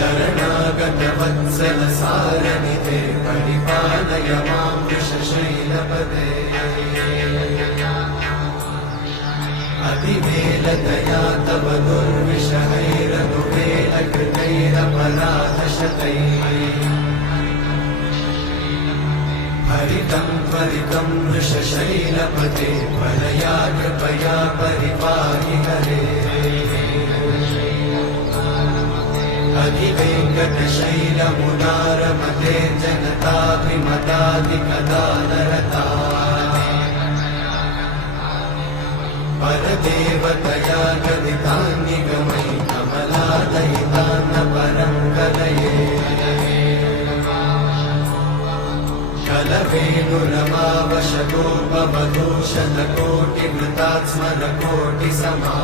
शरणागतवत्सल सारनिधे परिपालय मां वृषशैलपदे अतिवेलतया तव दुर्विषहैरनुवेलकृतैरपराधशतैः हरितं त्वरितं वृषशैलपदे त्वरया कृपया परिपाहि हरे अधिवेङ्कटशैलमुदारमते जनताभिमताधिकदानरता परदेवतया गदितान्निगमयि कमलादयितान्न परं कलये कलवेणुरमावशतोपवधूषणकोटिवृतात् स्मरकोटिसमा